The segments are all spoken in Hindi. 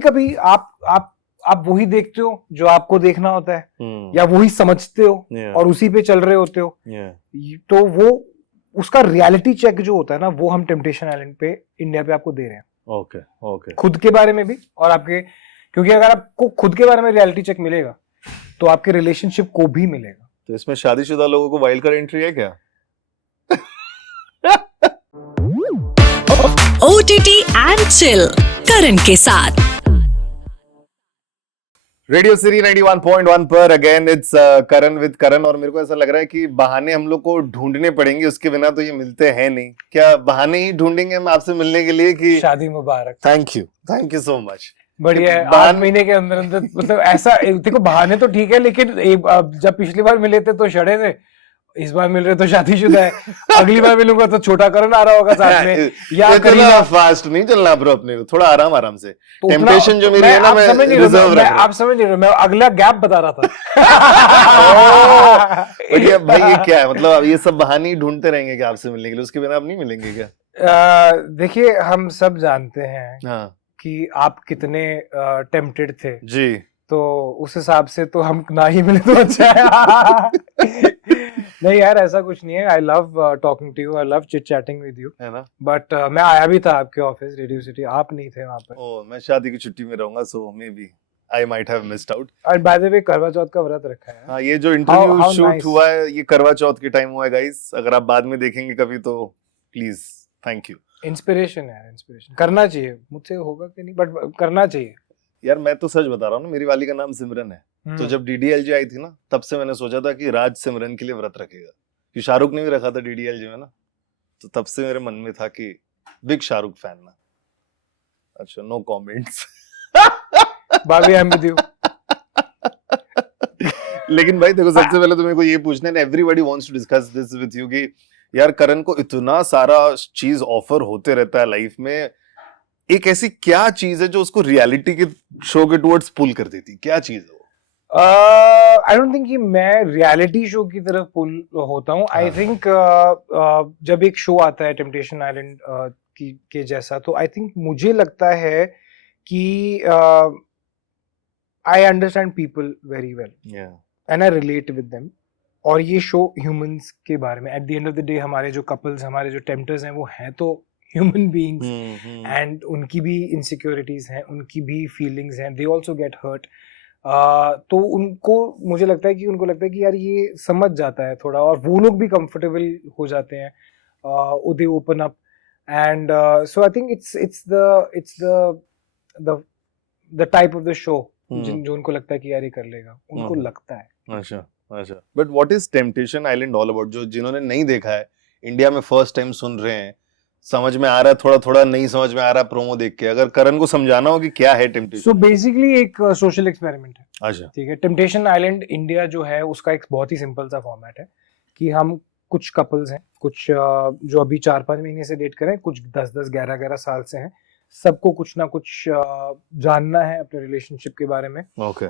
कभी कभी आप वही देखते हो जो आपको देखना होता है, या वही समझते हो और उसी पे चल रहे होते हो। तो वो उसका रियलिटी चेक जो होता है ना, वो हम टेम्पटेशन आइलैंड पे इंडिया पे आपको दे रहे हैं। ओके खुद के बारे में भी और आपके, क्योंकि अगर आपको खुद के बारे में रियलिटी चेक मिलेगा तो आपके रिलेशनशिप को भी मिलेगा। तो इसमें शादीशुदा लोगों को वाइल्ड कार्ड एंट्री है क्या? OTT एंड चिल करण के साथ रेडियो सिटी 91.1 पर अगेन इट्स करण विद करण। और मेरे को ऐसा लग रहा है कि बहाने हम लोग को ढूंढने पड़ेंगे, उसके बिना तो ये मिलते हैं नहीं। क्या बहाने ही ढूंढेंगे हम आपसे मिलने के लिए कि शादी मुबारक। Thank you so much. बढ़िया है। 8 महीने के अंदर अंदर मतलब ऐसा देखो, बहाने तो ठीक है, लेकिन जब पिछली बार मिले थे तो शड़े थे, इस बार मिल रहे तो शादीशुदा है, अगली बार मिलूंगा तो छोटा करण आ रहा होगा साथ में, या करीना। फास्ट नहीं चलना ब्रो, अपने को थोड़ा आराम से। तो टेम्पटेशन जो मेरी है ना, मैं रिजर्व रख रहा हूं। आप समझ नहीं रहे, मैं अगला गैप बता रहा था। बढ़िया भाई, ये क्या है मतलब? अब ये सब बहाने ही ढूंढते रहेंगे कि आपसे मिलने के लिए, उसके बिना आप नहीं मिलेंगे क्या? देखिए, हम सब जानते हैं हाँ कि आप कितने टेम्प्टेड थे जी, तो उस हिसाब से तो हम ना ही मिले तो अच्छा है। नहीं यार, ऐसा कुछ नहीं है। I love talking to you, I love chit chatting with you, है ना। बट मैं आया भी था आपके ऑफिस रेडियो सिटी, आप नहीं थे वहां पर। ओह, मैं शादी की छुट्टी में रहूंगा, so maybe I might have missed out. और by the way, Karva Chauth का व्रत रखा है। हाँ, ये जो इंटरव्यू how शूट nice. हुआ है, ये करवा चौथ के टाइम हुआ है गाइस। अगर आप बाद में देखेंगे कभी तो प्लीज थैंक यू। इंस्पिरेशन है, इंस्पिरेशन करना चाहिए। मुझसे होगा कि नहीं, बट करना चाहिए यार मैं तो सच बता रहा हूँ ना, मेरी वाली का नाम सिमरन है। तो जब DDLJ आई थी ना, तब से मैंने सोचा था कि राज सिमरन के लिए व्रत रखेगा, कि शाहरुख ने भी रखा था DDLJ में ना, तो तब से मेरे मन में था कि बिग शाहरुख फैन ना। अच्छा, नो कमेंट्स। भाभी, आई एम विद यू। लेकिन भाई देखो, सबसे पहले तो मेरे को ये पूछना है, everybody wants to discuss this with you, कि यार करण को इतना सारा चीज ऑफर होते रहता है लाइफ में, एक ऐसी क्या चीज है जो उसको रियलिटी के शो के टुवर्ड्स पुल कर देती? क्या चीज है वो? आई डोंट थिंक कि मैं रियलिटी शो की तरफ पुल होता हूँ। आई थिंक जब एक शो आता है टेम्पटेशन आइलैंड के जैसा, तो आई थिंक मुझे लगता है कि I understand people very well and I relate with them. और ये शो ह्यूमंस के बारे में, at the end of the day हमारे जो कपल्स, हमारे जो टेम्पटर्स हैं, वो हैं तो ह्यूमन बीइंग्स, एंड उनकी भी इनसिक्योरिटीज हैं, उनकी भी फीलिंग्स हैं, दे आल्सो गेट हर्ट। तो उनको, मुझे लगता है कि उनको लगता है कि यार ये समझ जाता है थोड़ा, और वो लोग भी कंफर्टेबल हो जाते हैं, दे open up, and so I think it's the type of the show जो उनको लगता है कि यार ये कर लेगा, उनको लगता है। अच्छा, but what is temptation island all about? जो जिन्होंने नहीं देखा है, इंडिया में फर्स्ट टाइम सुन रहे हैं, समझ में आ रहा है थोड़ा थोड़ा, नहीं समझ में आ रहा प्रोमो देख के, अगर करण को समझाना हो कि क्या है टेम्पटेशन। सो बेसिकली एक सोशल एक्सपेरिमेंट है। अच्छा, ठीक है। टेम्पटेशन आइलैंड इंडिया जो है, उसका एक बहुत ही सिंपल सा फॉर्मेट है कि हम कुछ कपल्स हैं, कुछ जो अभी 4-5 महीने से डेट करें, कुछ 10-10, 11-11 साल से हैं, सबको कुछ ना कुछ जानना है अपने रिलेशनशिप के बारे में।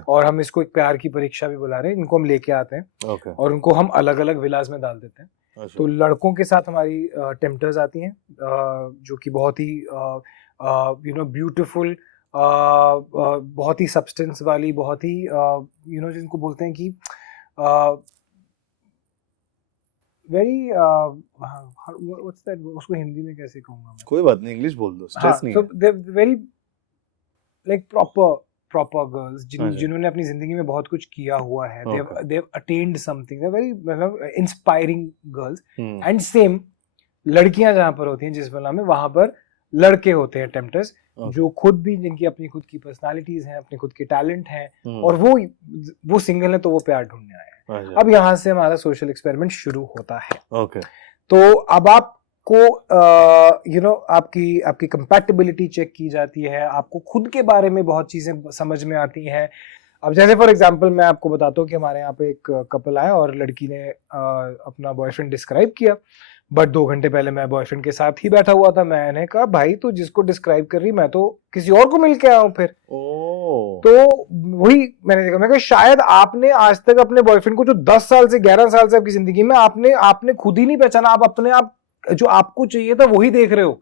और हम इसको एक प्यार की परीक्षा भी बुला रहे हैं। इनको हम लेके आते हैं और उनको हम अलग अलग विलास में डाल देते हैं। तो लड़कों के साथ हमारी टेम्पटर्स आती हैं, जो कि बहुत ही ब्यूटीफुल, बहुत ही सब्सटेंस वाली, बहुत ही जिनको बोलते हैं कि वेरी व्हाट्स दैट, उसको हिंदी में कैसे कहूंगा मैं? कोई बात नहीं, इंग्लिश बोल दो, स्ट्रेस नहीं है। तो they very like proper girls, जिन्होंने अपनी जिंदगी में बहुत कुछ किया हुआ है, they have attained something, they are very मतलब इंस्पायरिंग गर्ल्स। एंड सेम लड़कियां जहां पर होती हैं, जिस फिल्म में, वहां पर लड़के होते हैं टेम्पटर्स, जो खुद भी, जिनकी अपनी खुद की पर्सनालिटीज हैं, अपने खुद के टैलेंट हैं, और वो सिंगल है तो वो प्यार ढूंढने आए हैं। अब यहाँ से हमारा सोशल एक्सपेरिमेंट शुरू होता है। तो अब आपको आपकी कंपैटिबिलिटी चेक की जाती है, आपको खुद के बारे में बहुत चीजें समझ में आती हैं। अब जैसे फॉर एग्जांपल मैं आपको बताता हूँ कि हमारे यहाँ पे एक कपल आया और लड़की ने अपना बॉयफ्रेंड डिस्क्राइब किया, बट 2 घंटे पहले मैं बॉयफ्रेंड के साथ ही बैठा हुआ था। मैंने कहा, भाई तू जिसको डिस्क्राइब कर रही, मैं तो किसी और को मिल के आया हूँ फिर। तो वही मैंने देखा, मैं कहा शायद आपने आज तक अपने बॉयफ्रेंड को, जो 10 साल से 11 साल से आपकी जिंदगी में, आपने खुद ही नहीं पहचाना। आप अपने आप जो आपको चाहिए था वही देख रहे हो,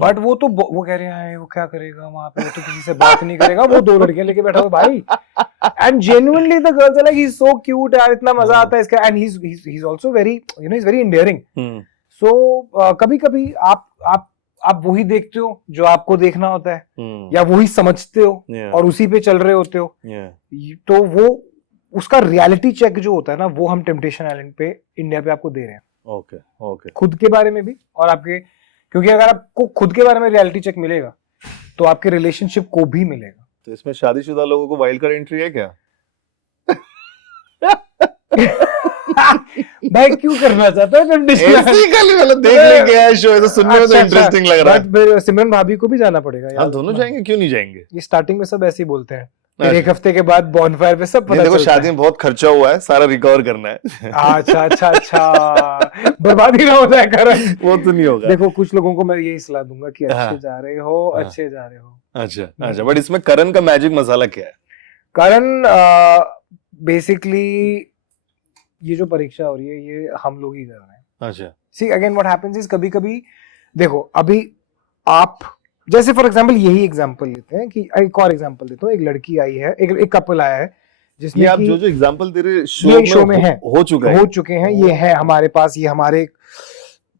बट वो तो वो कह रहे हैं वो क्या करेगा वहां पे, वो तो किसी से बात नहीं करेगा, वो 2 लड़कियां लेके बैठा हुआ भाई, and genuinely the girls are like he is so cute यार, इतना मजा आता है इसका, and he is also very you know, is very endearing. So कभी कभी आप वही देखते हो जो आपको देखना होता है, या वही समझते हो और उसी पे चल रहे होते हो, तो वो उसका रियलिटी चेक जो होता है ना, वो हम टेम्पटेशन आइलैंड पे इंडिया पे आपको दे रहे हैं। ओके खुद के बारे में भी और आपके, क्योंकि अगर आपको खुद के बारे में रियलिटी चेक मिलेगा तो आपके रिलेशनशिप को भी मिलेगा। तो इसमें शादीशुदा लोगों को वाइल्ड कार्ड एंट्री है क्या? भाई क्यों करना चाहता है मतलब देखने गया है शो, तो सुनने में तो इंटरेस्टिंग लग रहा है। बट सिमरन भाभी को भी जाना पड़ेगा यार। हम दोनों जाएंगे, क्यों नहीं जाएंगे? ये स्टार्टिंग में सब ऐसे ही बोलते हैं, फिर एक हफ्ते के बाद बॉनफायर पे सब पता देखो शादी में बहुत खर्चा हुआ है, सारा रिकवर करना है। अच्छा बर्बादी ना हो जाए करण। वो तो नहीं होगा। देखो कुछ लोगों को मैं यही सलाह दूंगा कि अच्छे जा रहे हो, अच्छे जा रहे हो। अच्छा बट इसमें करण का मैजिक मसाला क्या है? करण बेसिकली ये जो परीक्षा हो रही है ये हम लोग ही कर रहे हैं। अच्छा see again what happens is, कभी कभी देखो अभी आप जैसे फॉर एग्जांपल यही एग्जांपल लेते हैं कि एक और एग्जांपल देता हूँ, एक लड़की आई है, एक कपल आया है जिसमें आप जो एग्जांपल दे रहे शो में है, हो चुके हैं, ये है हमारे पास, ये हमारे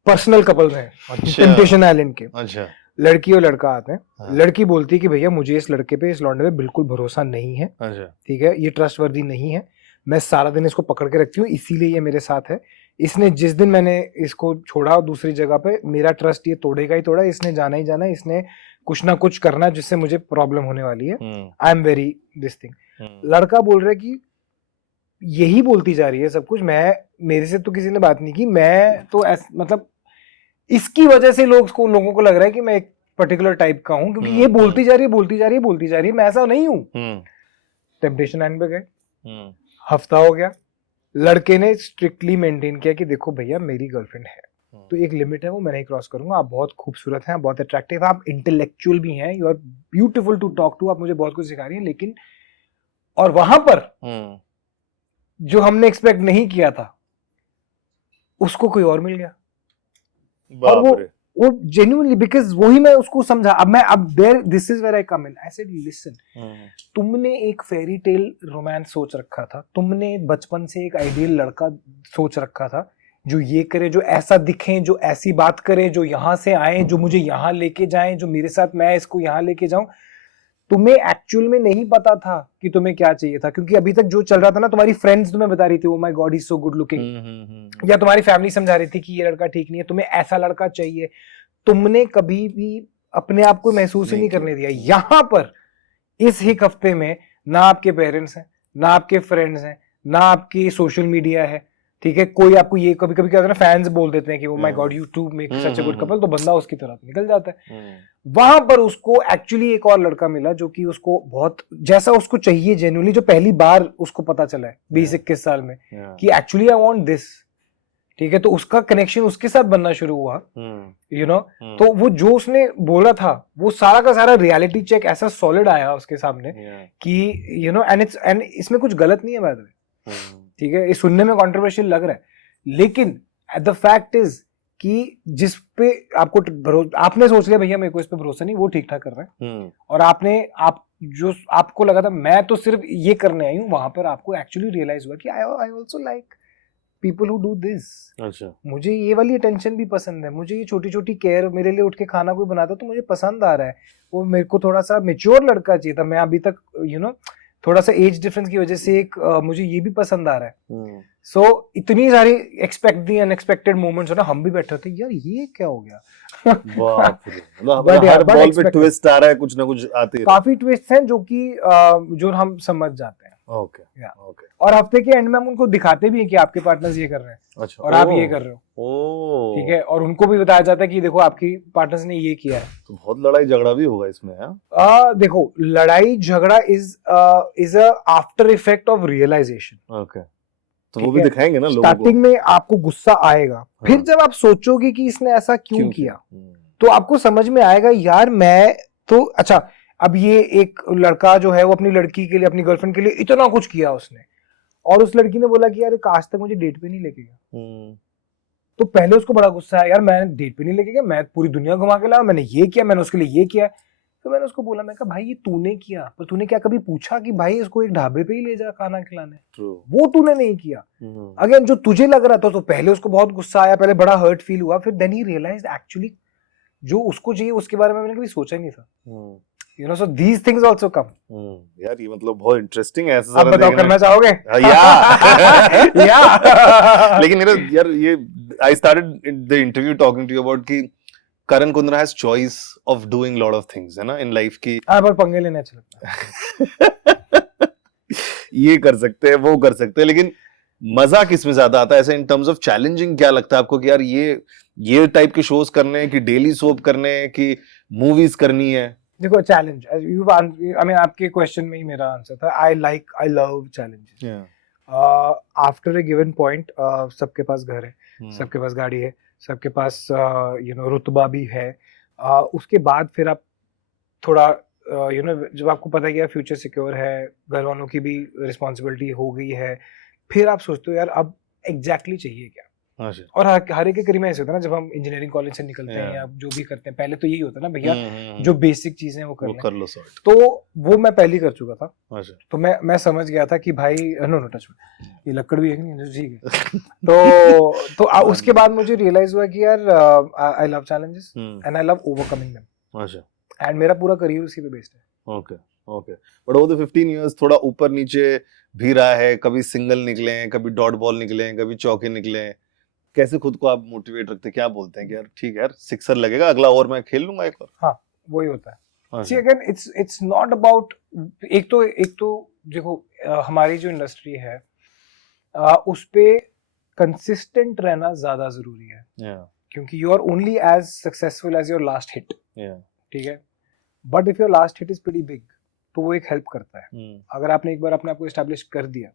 पर्सनल कपल्स हैं टेम्पटेशन आइलैंड के। अच्छा लड़की और लड़का आते हैं, हाँ। लड़की बोलती है कि भैया मुझे इस लड़के पे, इस लौंडे पे बिल्कुल भरोसा नहीं है, अच्छा ठीक है, ये ट्रस्टवर्दी नहीं है, मैं सारा दिन इसको पकड़ के रखती हूँ इसीलिए ये मेरे साथ है, इसने जिस दिन मैंने इसको छोड़ा दूसरी जगह पे मेरा ट्रस्ट ये तोड़ेगा ही तोड़ा, इसने जाना ही जाना, इसने कुछ ना कुछ करना जिससे मुझे प्रॉब्लम होने वाली है, I am very this thing. लड़का बोल रहा है कि यही बोलती जा रही है सब कुछ, मैं, मेरे से तो किसी ने बात नहीं की, मैं तो मतलब इसकी वजह से लोगों को लग रहा है कि मैं एक पर्टिकुलर टाइप का हूं, क्योंकि ये बोलती जा रही है, मैं ऐसा नहीं हूं। टेम्पटेशन आइलैंड पे गए, हफ्ता हो गया, लड़के ने स्ट्रिक्टली मेंटेन किया कि देखो भैया मेरी गर्लफ्रेंड है, तो एक लिमिट है वो मैं नहीं क्रॉस करूंगा, आप बहुत खूबसूरत हैं, आप बहुत अट्रैक्टिव, आप इंटेलेक्चुअल भी हैं, you are beautiful to talk to, आप मुझे बहुत कुछ सिखा रही हैं, लेकिन और वहां पर जो हमने एक्सपेक्ट नहीं किया था उसको कोई और मिल गया, और वो जेन्युइनली, बिकॉज वही मैं उसको समझा, अब there this is where I come in, I said listen, तुमने एक फेरी टेल रोमांस सोच रखा था, तुमने बचपन से एक आइडियल लड़का सोच रखा था जो ये करे, जो ऐसा दिखे, जो ऐसी बात करे, जो यहाँ से आए, जो मुझे यहाँ लेके जाए, जो मेरे साथ मैं इसको यहाँ लेके जाऊं। तुम्हें एक्चुअल में नहीं पता था कि तुम्हें क्या चाहिए था, क्योंकि अभी तक जो चल रहा था ना, तुम्हारी फ्रेंड्स तुम्हें बता रही थी, ओ my God he is so good looking, या तुम्हारी फैमिली समझा रही थी कि ये लड़का ठीक नहीं है, तुम्हें ऐसा लड़का चाहिए, तुमने कभी भी अपने आप को महसूस ही नहीं करने दिया। यहाँ पर इस एक हफ्ते में ना आपके पेरेंट्स हैं, ना आपके फ्रेंड्स हैं, ना आपकी सोशल मीडिया है, ठीक है, कोई आपको ये कभी कभी क्या होता है ना, फैंस बोल देते हैं कि oh my God you two make such a good couple, तो बंदा उसकी तरफ निकल जाता है। वहां पर उसको एक्चुअली एक और लड़का मिला जो कि उसको बहुत जैसा उसको चाहिए जेन्युइनली, जो पहली बार उसको पता चला है 20-21 साल में कि एक्चुअली आई वांट दिस, ठीक है, तो उसका कनेक्शन उसके साथ बनना शुरू हुआ, यू नो, तो वो जो उसने बोला था वो सारा का सारा रियलिटी चेक ऐसा सॉलिड आया उसके सामने कि यू नो, एंड इसमें कुछ गलत नहीं है बात में, ठीक है, ये सुनने में कंट्रोवर्शियल लग रहा है, लेकिन द फैक्ट इज कि जिस पे आपको आपने सोच लिया भैया मेरे को इस पे भरोसा नहीं, वो ठीक ठाक कर रहे हैं, और जो आपको लगा था मैं तो सिर्फ ये करने आई हूँ, वहां पर आपको एक्चुअली रियलाइज हुआ कि I also like people who do this. अच्छा, मुझे ये वाली अटेंशन भी पसंद है, मुझे ये छोटी छोटी केयर, मेरे लिए उठ के खाना कोई बनाता तो मुझे पसंद आ रहा है, वो मेरे को थोड़ा सा मेच्योर लड़का चाहिए था, मैं अभी तक यू नो थोड़ा सा एज डिफरेंस की वजह से एक मुझे ये भी पसंद आ रहा है। सो इतनी सारी एक्सपेक्ट दी अनएक्सपेक्टेड मोमेंट्स हो ना, हम भी बैठे थे यार ये क्या हो गया, हर बॉल पे ट्विस्ट आ रहा है, कुछ ना कुछ आते हैं, काफी ट्विस्ट हैं जो कि जो हम समझ जाते हैं। ओके ओके, और हफ्ते के एंड में हम उनको दिखाते भी हैं कि आपके पार्टनर्स ये कर रहे हैं, अच्छा, और आप ये कर रहे हो, ठीक है, और उनको भी बताया जाता है कि देखो आपकी पार्टनर्स ने ये किया है। तो बहुत लड़ाई झगड़ा भी होगा इसमें, देखो लड़ाई झगड़ा is a after effect of realisation. Okay, तो वो भी दिखाएंगे ना लोगों को। स्टार्टिंग में आपको गुस्सा आएगा, फिर जब आप सोचोगे कि इसने ऐसा क्यों किया, तो आपको समझ में आएगा यार मैं तो, अच्छा अब ये एक लड़का जो है वो अपनी लड़की के लिए, अपनी गर्लफ्रेंड के लिए इतना कुछ किया उसने, और उस लड़की ने बोला कि यार आज तक मुझे डेट पे नहीं लेके गया, तो पहले उसको बड़ा गुस्सा आया, यार मैंने डेट पे नहीं लेके गया, मैं पूरी दुनिया घुमा के लाया, मैंने ये किया, मैंने उसके लिए ये किया। तो मैंने उसको बोला, मैं कहा भाई ये तूने किया, पर तूने क्या कभी पूछा कि भाई इसको एक ढाबे पे ही ले जा खाना खिलाने? वो तूने नहीं किया। अगेन जो तुझे लग रहा था, तो पहले उसको बहुत गुस्सा आया, पहले बड़ा हर्ट फील हुआ, फिर देन ही रियलाइज्ड एक्चुअली जो उसको चाहिए उसके बारे में मैंने कभी सोचा ही नहीं था। You know, so these things also come. यार ये मतलब बहुत इंटरेस्टिंग है ऐसा। अब बताओ करना चाहोगे? या लेकिन यार ये I started the interview talking to you about कि करण Kundra has choice of doing lot of things है ना in life की। पर पंगे लेने अच्छा लगता है। ये कर सकते हैं, वो कर सकते हैं, लेकिन मजा किस में ज्यादा आता है ऐसे इन टर्म्स ऑफ चैलेंजिंग? क्या लगता है आपको कि यार ये टाइप के शोज करने हैं कि डेली सोप करने हैं कि मूवीज करनी है? देखो चैलेंज, आई मीन आपके क्वेश्चन में ही मेरा आंसर था। I love challenges. After a given point सबके पास घर है, सबके पास गाड़ी है, सबके पास रुतबा भी है। उसके बाद फिर आप थोड़ा जब आपको पता है कि यार फ्यूचर सिक्योर है, घर वालों की भी रिस्पॉन्सिबिलिटी हो गई है, फिर आप सोचते हो यार अब एग्जैक्टली चाहिए क्या। और हर एक के करीब में ऐसे होता है ना, जब हम इंजीनियरिंग कॉलेज से निकलते हैं या जो भी करते हैं, पहले तो यही होता है ना भैया जो बेसिक चीजें वो कर लो सॉर्ट। तो वो मैं पहले कर चुका था। तो मैं समझ गया था कि भाई नो टच में ये लकड़ भी है कि नहीं, ठीक है। तो उसके बाद मुझे रियलाइज हुआ कि यार I love challenges and I love overcoming them, and मेरा पूरा करियर उसी पे बेस्ड है। Okay but over the 15 years थोड़ा ऊपर नीचे भी रहा है, कभी सिंगल निकले हैं, कभी डॉट बॉल निकले हैं, कभी चौके निकले हैं। कैसे खुद को आप मोटिवेट रखते हैं? क्या बोलते हैं कि यार ठीक है यार सिक्सर लगेगा, अगला ओवर मैं खेल लूंगा एक और? हाँ वही होता है। See again, it's not about एक तो देखो हमारी जो इंडस्ट्री है उस पे कंसिस्टेंट रहना ज्यादा जरूरी है, क्योंकि you are only as successful as your last hit, ठीक है। But if your last hit is pretty big तो वो एक हेल्प करता है। अगर आपने एक बार अपने आप को एस्टैब्लिश कर दिया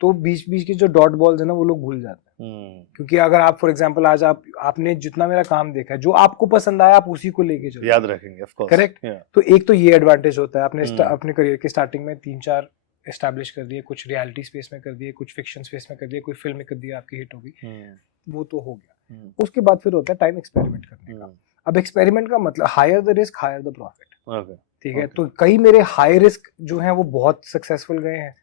तो बीच के जो डॉट बॉल्स है ना वो लोग भूल जाते हैं। क्योंकि अगर आप फॉर एग्जांपल आज आपने जितना मेरा काम देखा है, जो आपको पसंद आया आप उसी को लेके चलो, याद रखेंगे ऑफ कोर्स, करेक्ट। तो एक तो ये एडवांटेज होता है, आपने अपने करियर के स्टार्टिंग में 3-4 एस्टैब्लिश कर दिए, कुछ रियलिटी स्पेस में कर दिए, कुछ फिक्शन स्पेस में कर दिए, कोई फिल्म में कर दिया, आपकी हिट होगी, वो तो हो गया। उसके बाद फिर होता है टाइम एक्सपेरिमेंट करने का। अब एक्सपेरिमेंट का मतलब higher the risk higher the profit, ठीक है। तो कई मेरे हाई रिस्क जो हैं वो बहुत सक्सेसफुल गए हैं,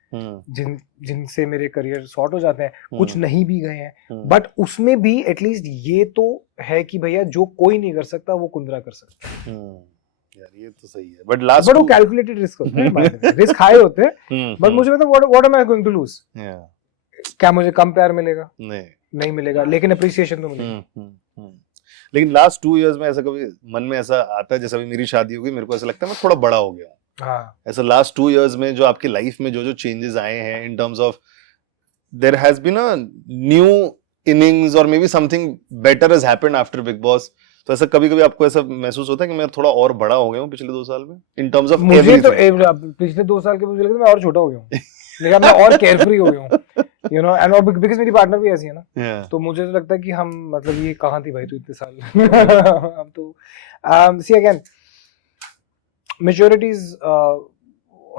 जिनसे मेरे करियर सॉर्ट हो जाते हैं, कुछ नहीं भी गए हैं, बट उसमें भी एटलीस्ट ये तो है कि भैया जो कोई नहीं कर सकता वो कुंद्रा कर सकता है। यार ये तो सही है, बट वो कैलकुलेटेड रिस्क होते हैं, रिस्क हाई होते हैं, बट मुझे मतलब what am I going to lose? क्या मुझे कम प्यार मिलेगा? नहीं मिलेगा, लेकिन अप्रिसिएशन तो मिलेगा। लेकिन लास्ट 2 इयर्स में ऐसा कभी मन में ऐसा आता है, जैसे अभी मेरी शादी होगी, मेरे को ऐसा लगता है मैं थोड़ा बड़ा हो गया हूँ। ऐसा लास्ट 2 इयर्स में जो आपकी लाइफ में जो चेंजेस आए हैं in terms of there has been a new innings और maybe something better has happened after Bigg Boss, तो ऐसा कभी आपको ऐसा महसूस होता है कि मैं थोड़ा और बड़ा हो गया हूँ पिछले 2 साल में इन टर्म्स ऑफ? मुझे तो पिछले 2 साल के मुझे लगता है मैं और छोटा हो गया हूँ, लेकिन मैं और केयरफ्री हो गया हूँ, यू नो, एंड बिकॉज़ मेरी पार्टनर भी ऐसी है ना, तो मुझे तो लगता है कि हम मतलब ये कहाँ थी भाई तू इतने साल। हम तो see again maturity is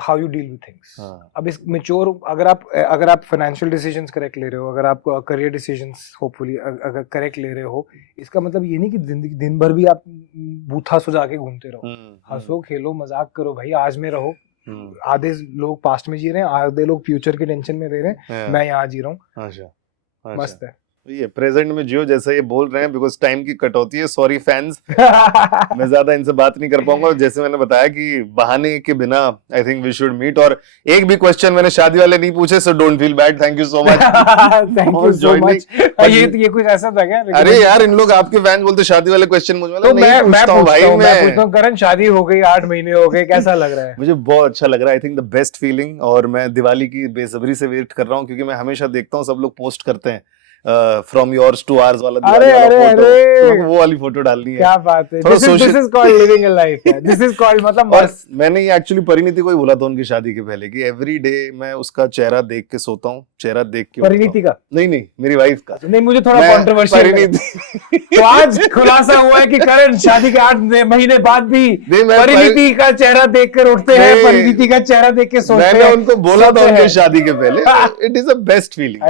how you deal with things. अब इस मैच्योर अगर आप फाइनेंशियल डिसीजंस करेक्ट ले रहे हो, अगर आप करियर डिसीजंस होपफुली अगर करेक्ट ले रहे हो, इसका मतलब ये नहीं कि जिंदगी दिन भर भी आप बूथा सुझा के घूमते रहो। हंसो खेलो मजाक करो भाई, आज में रहो। आधे लोग पास्ट में जी रहे हैं, आधे लोग फ्यूचर की टेंशन में रह रहे हैं, मैं यहाँ जी रहा हूँ। अच्छा, मस्त है ये प्रेजेंट में जियो जैसा ये बोल रहे हैं, बिकॉज टाइम की कटौती है, सॉरी फैंस। मैं ज्यादा इनसे बात नहीं कर पाऊंगा, जैसे मैंने बताया कि बहाने के बिना I think we should meet. और एक भी क्वेश्चन मैंने शादी वाले नहीं पूछे, so don't feel bad, thank you so much. Thank you so much. ये कुछ ऐसा था क्या? अरे यार इन लोग आपके फैंस बोलते शादी वाले क्वेश्चन मुझे तो मैं पूछता हूँ करण शादी हो गई 8 महीने हो गए, कैसा लग रहा है? मुझे बहुत अच्छा लग रहा है, I think the best feeling. और मैं दिवाली की बेसब्री से वेट कर रहा हूँ, क्योंकि मैं हमेशा देखता हूँ सब लोग पोस्ट करते हैं फ्रॉम योर्स टू आवर्स वाला दिवाली वाला फोटो, तो वो वाली फोटो डालनी है। क्या बात है, this is called living a life, this is called मतलब बस। मैंने ये एक्चुअली परिणीति को ही बोला था उनकी शादी के पहले कि एवरी डे मैं उसका चेहरा देख के सोता हूँ, चेहरा देख के। परिणीति का? नहीं मेरी वाइफ का। नहीं, मुझे थोड़ा कंट्रोवर्शियल। तो आज खुलासा हुआ है कि करण शादी के 8 महीने बाद भी परिणीति का चेहरा देख कर उठते हैं, परिणीति का चेहरा देख के सोते हैं। मैंने उनको बोला था उनकी शादी के पहले, it is the best feeling.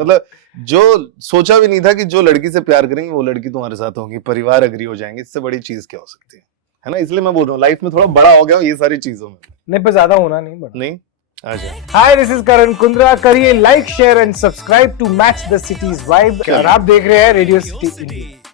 मतलब जो सोचा भी नहीं था कि जो लड़की से प्यार करेंगे वो लड़की तुम्हारे साथ होगी, परिवार एग्री हो जाएंगे, इससे बड़ी चीज क्या हो सकती है ना? इसलिए मैं बोल रहा हूँ लाइफ में थोड़ा बड़ा हो गया हूँ ये सारी चीजों में। नहीं, पर ज्यादा होना नहीं बड़ा। नहीं आ जाए। Hi, this is Karan Kundra. करिए like, share and subscribe to match the city's vibe. और आप देख रहे हैं रेडियो सिटी इंडिया।